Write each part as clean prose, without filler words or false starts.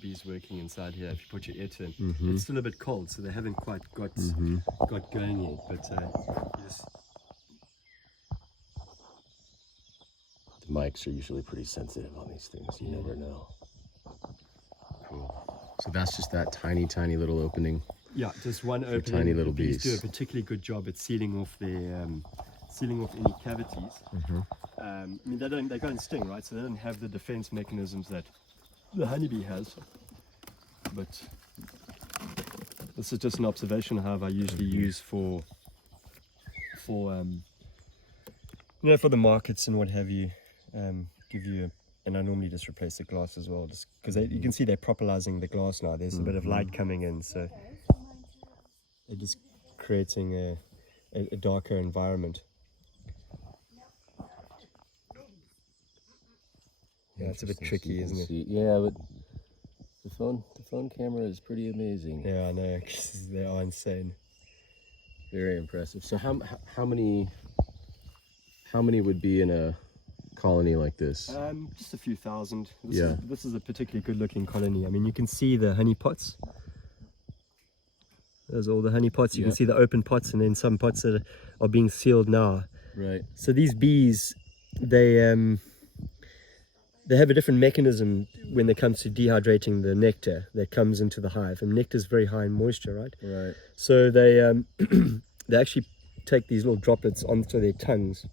bees working inside here. If you put your ear to them, it's still a bit cold, so they haven't quite got going yet. But yes. The mics are usually pretty sensitive on these things. You never know. Cool. So that's just that tiny, tiny little opening. Yeah, just one opening. Tiny little bees bees do a particularly good job at sealing off their sealing off any cavities. I mean, they don't sting, right? So they don't have the defense mechanisms that the honeybee has. But this is just an observation hive I usually use for you know, for the markets and what have you. Give you and I normally just replace the glass as well, just because you can see they're propellizing the glass now. There's a bit of light coming in, so they're just creating a darker environment. Yeah, it's a bit tricky, isn't it? Yeah, but the phone camera is pretty amazing. Yeah, I know. They are insane. Very impressive. So how many would be in a colony like this? Just a few thousand. Yeah. This is a particularly good looking colony. I mean, you can see the honey pots. There's all the honey pots. You can see the open pots, and then some pots that are being sealed now. Right. So these bees, they have a different mechanism when it comes to dehydrating the nectar that comes into the hive. And nectar is very high in moisture, right? Right. So they they actually take these little droplets onto their tongues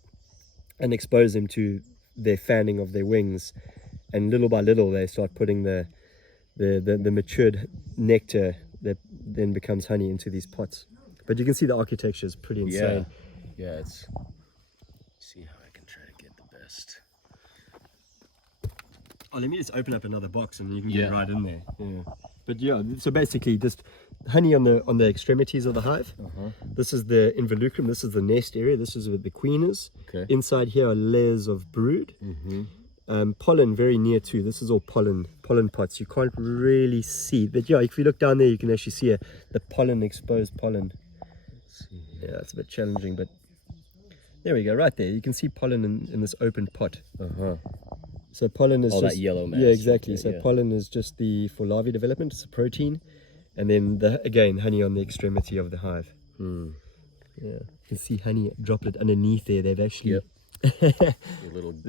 and expose them to their fanning of their wings, and little by little they start putting the matured nectar that then becomes honey into these pots. But you can see the architecture is pretty insane. Yeah, it's, see how I can try to get the best. Oh, let me just open up another box and you can get right in there. Yeah. But yeah, so basically just honey on the extremities of the hive. This is the involucrum, this is the nest area, this is where the queen is. Okay. Inside here are layers of brood. Pollen very near too. This is all pollen pots. You can't really see, but yeah, if you look down there you can actually see the pollen, exposed pollen. Yeah, it's a bit challenging, but there we go, right there. You can see pollen in this open pot. So pollen is all just that yellow mass. Yeah, exactly. Right there, so pollen is just for larvae development. It's a protein, and then again honey on the extremity of the hive. Yeah, you can see honey droplet underneath there. They've actually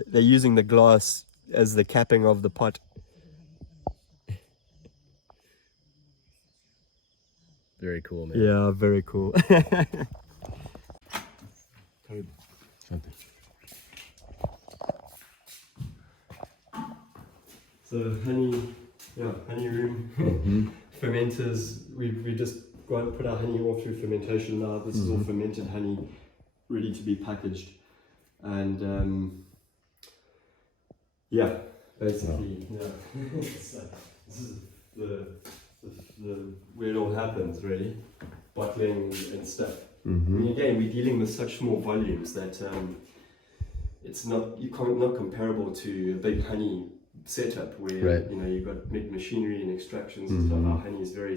they're using the glass as the capping of the pot. Very cool, man. Yeah, very cool. Something. So honey room, fermenters. We just go and put our honey all through fermentation now. This is all fermented honey, ready to be packaged, and yeah, basically, this is the where it all happens, really, bottling and stuff. I mean, again, we're dealing with such small volumes that it's not comparable to a big honey setup where you know you've got big machinery and extractions and stuff. Our honey is very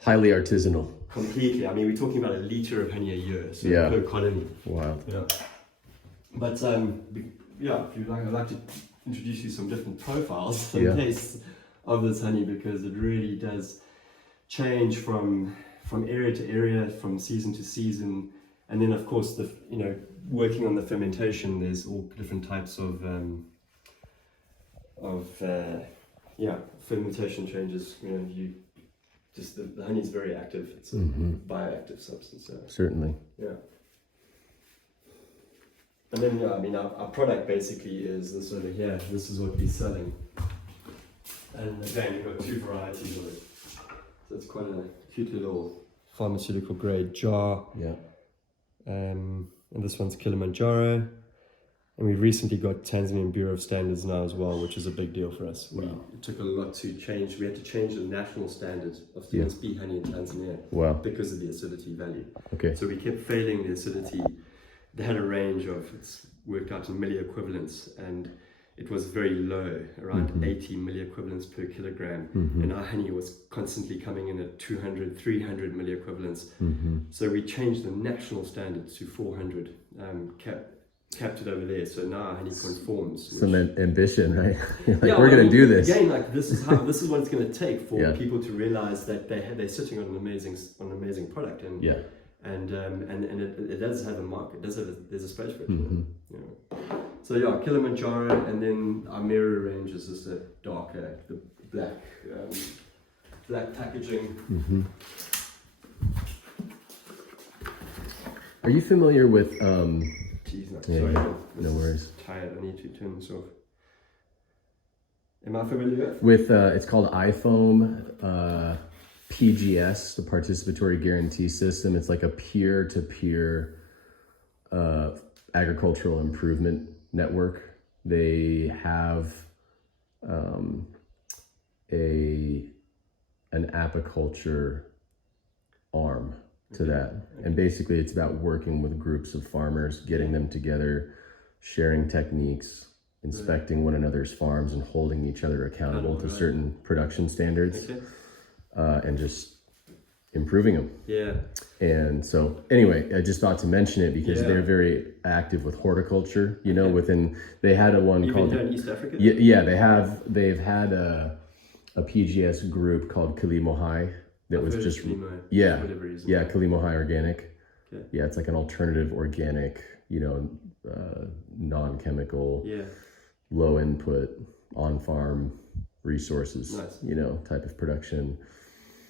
highly artisanal. Completely. I mean, we're talking about a liter of honey a year, so per colony. Wow. Yeah. But yeah, if you'd like, I'd like to introduce you some different profiles in case of this honey, because it really does change from area to area, from season to season, and then of course working on the fermentation, there's all different types of fermentation changes. You know, the honey is very active. It's a bioactive substance. So. Certainly. Yeah. And then I mean our product basically is this over here. This is what we're selling. And again, we've got two varieties of it. So it's quite a cute little pharmaceutical grade jar. Yeah. And this one's Kilimanjaro. And we've recently got Tanzanian Bureau of Standards now as well, which is a big deal for us. It took a lot to change. We had to change the national standards of Stingless bee honey in Tanzania because of the acidity value. Okay. So we kept failing the acidity. They had a range of, it's worked out in milliequivalents, and it was very low, around 80 milliequivalents per kilogram. And our honey was constantly coming in at 200, 300 milliequivalents. So we changed the national standards to 400, capped it over there. So now honey conforms. Some ambition, right? Like, yeah, we're going to do this. Again, like this is what it's going to take for people to realize that they're sitting on an amazing product, and it does have a market. There's a space for it. You know. So yeah, Kilimanjaro, and then our mirror range is just a darker, the black packaging. Are you familiar with Sorry, no worries. Tired. I need to turn this off. Am I familiar with? It's called iFoam PGS, the Participatory Guarantee System. It's like a peer-to-peer agricultural improvement network. They have an apiculture arm to that, and basically it's about working with groups of farmers, getting them together, sharing techniques, inspecting one another's farms, and holding each other accountable to certain production standards, and just improving them. Yeah. And so anyway, I just thought to mention it because they're very active with horticulture, you know, they had one called in East Africa. They've had a PGS group called Kilimanjaro that was just Kilimanjaro organic. Yeah, it's like an alternative organic, you know, non-chemical, low input, on farm resources, you know, type of production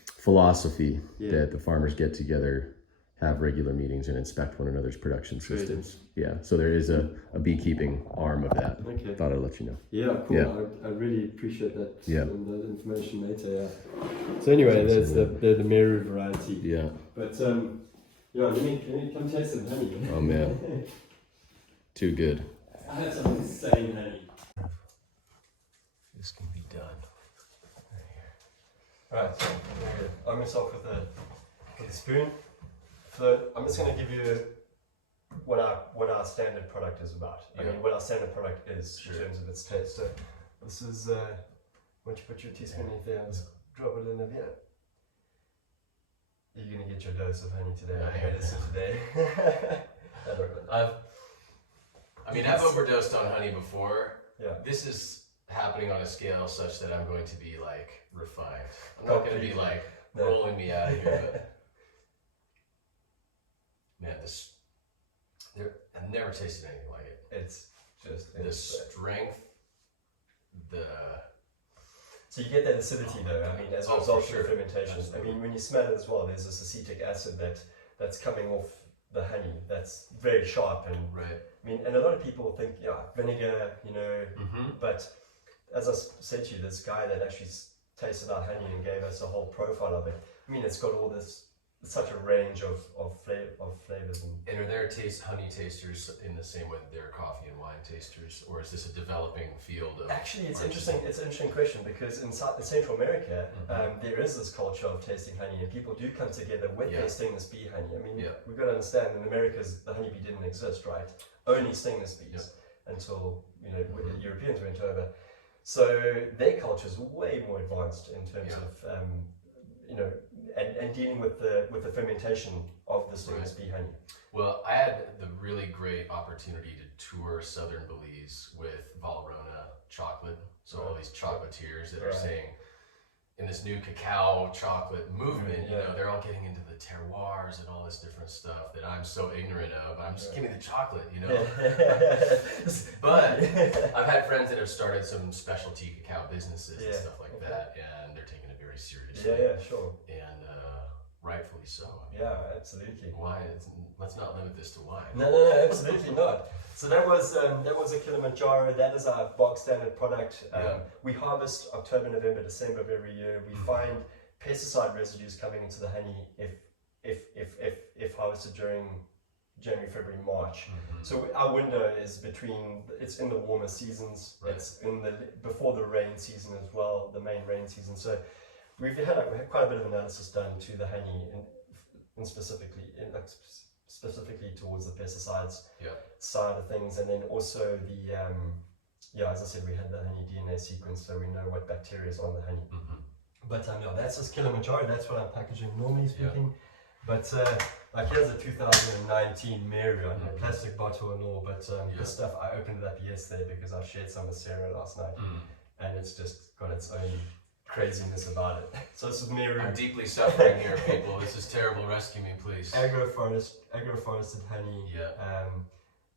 philosophy that the farmers get together, have regular meetings, and inspect one another's production systems. Yeah, so there is a beekeeping arm of that. Okay. Thought I'd let you know. Yeah, cool. Yeah. I really appreciate that. Yeah. That information later. Yeah. So anyway, there's the Meru variety. Yeah. But let me come taste some honey. Oh man, too good. I have some insane honey. This can be done. Right, so I'm going to start with a spoon. So I'm just going to give you what our standard product is about. I mean, what our standard product is in terms of its taste. So this is, once you put your teaspoon in there, just drop it in a bit. You're going to get your dose of honey today. I've overdosed on honey before. Yeah. This is happening on a scale such that I'm going to be like refined. I'm not going to be like rolling me out of here, but man, I've never tasted anything like it. It's just the strength, so you get that acidity though. I mean, as a result of fermentation. Absolutely. I mean, when you smell it as well, there's this acetic acid that's coming off the honey. That's very sharp and right. I mean, and a lot of people think vinegar, you know, but as I said to you, this guy that actually tasted our honey and gave us a whole profile of it. I mean, it's got all this, such a range of flavors. And are there honey tasters in the same way that there are coffee and wine tasters, or is this a developing field of? Actually, it's interesting. It's an interesting question because in Central America, there is this culture of tasting honey, and people do come together with their Stingless bee honey. I mean, we've got to understand in America, the honeybee didn't exist, right? Only Stingless bees until Europeans went over. So their culture is way more advanced in terms of and dealing with the fermentation of the Stingless bee honey. Well, I had the really great opportunity to tour southern Belize with Valrhona chocolate. So all these chocolatiers that are saying, in this new cacao chocolate movement, you know, they're all getting into the terroirs and all this different stuff that I'm so ignorant of. I'm just give me the chocolate, you know. But I've had friends that have started some specialty cacao businesses and stuff like that, and they're taking it very seriously. Yeah, sure. And rightfully so. I mean, absolutely. Why? Let's not limit this to wine. No, absolutely not. So that was a Kilimanjaro. That is our box standard product. We harvest October, November, December of every year. We find pesticide residues coming into the honey if harvested during January, February, March. So our window is it's in the warmer seasons. Right. It's before the rain season as well, the main rain season. So we had quite a bit of analysis done to the honey, and specifically towards the pesticides side of things, and then also the as I said, we had the honey DNA sequence, so we know what bacteria is on the honey. But that's just Kilimanjaro. That's what I'm packaging normally speaking. But Like here's a 2019 Mary on a plastic bottle and all, but this stuff I opened it up yesterday because I shared some with Sarah last night, and it's just got its own craziness about it. So this is Mary. I'm deeply suffering here, people. This is terrible. Rescue me, please. Agroforested honey. Yeah.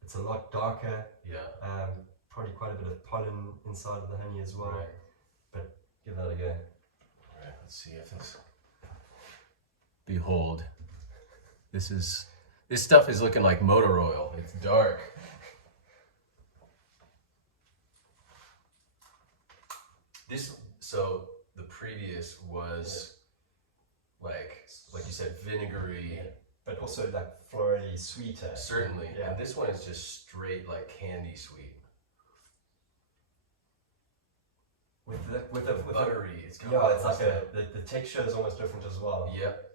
It's a lot darker. Yeah. Probably quite a bit of pollen inside of the honey as well. Right. But give that a go. All right. Let's see if this. Behold. This stuff is looking like motor oil. It's dark. So the previous was like you said, vinegary, but also like florally sweeter. Certainly. Yeah. And this one is just straight like candy sweet. With the buttery. It's got it's like the texture is almost different as well. Yep.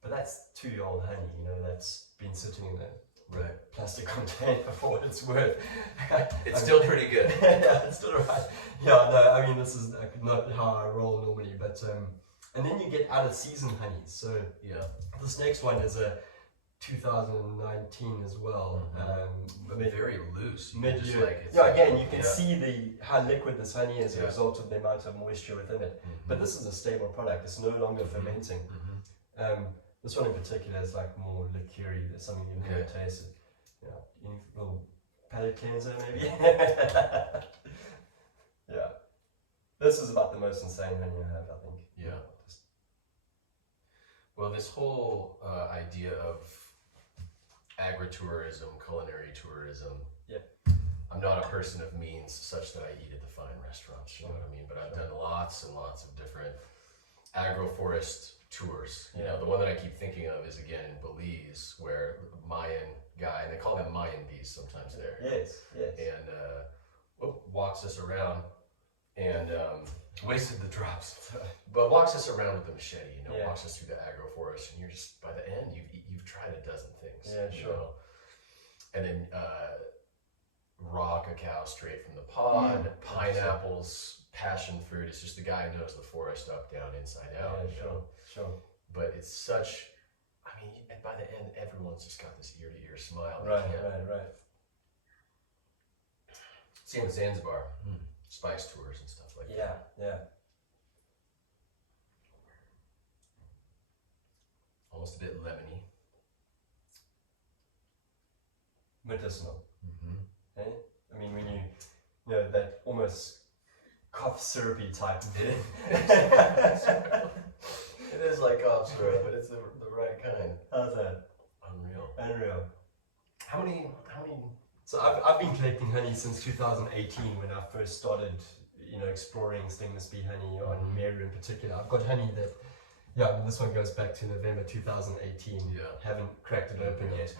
But that's 2-year-old honey, that's been sitting in a plastic container for what it's worth. It's still pretty good. Yeah, it's still right. Yeah, no, I mean, this is not how I roll normally, but, and then you get out of season honey. So, this next one is a 2019 as well. Very loose. Mid-year. Again, you can see how liquid this honey is as a result of the amount of moisture within it. But this is a stable product. It's no longer fermenting. This one in particular is like more liqueur-y. There's something you've never tasted. You need a little palate cleanser maybe. Yeah. This is about the most insane honey I have, I think. Yeah. Well, this whole idea of agritourism, culinary tourism. Yeah. I'm not a person of means such that I eat at the fine restaurants, you know what I mean? But I've done lots and lots of different agroforest tours. The one that I keep thinking of is again in Belize, where Mayan guy, and they call them Mayan bees sometimes there. Yes. And walks us around and wasted the drops, but walks us around with the machete. Walks us through the agroforest, and you're just by the end you've tried a dozen things. Yeah, sure. And then raw cacao straight from the pod, pineapples, passion fruit. It's just the guy who knows the forest up, down, inside out. Yeah, sure. But it's such, I mean, and by the end, everyone's just got this ear-to-ear smile. Right. Same with Zanzibar, spice tours and stuff like that. Yeah. Almost a bit lemony. Medicinal. Hey? I mean, when you that almost cough syrupy type bit. It is like cough syrup, but it's the right kind. How's that? Unreal. How many? So I've been collecting honey since 2018 when I first started, exploring Stingless bee honey on Mary in particular. I've got honey that, this one goes back to November 2018. Yeah. Haven't cracked it open yet.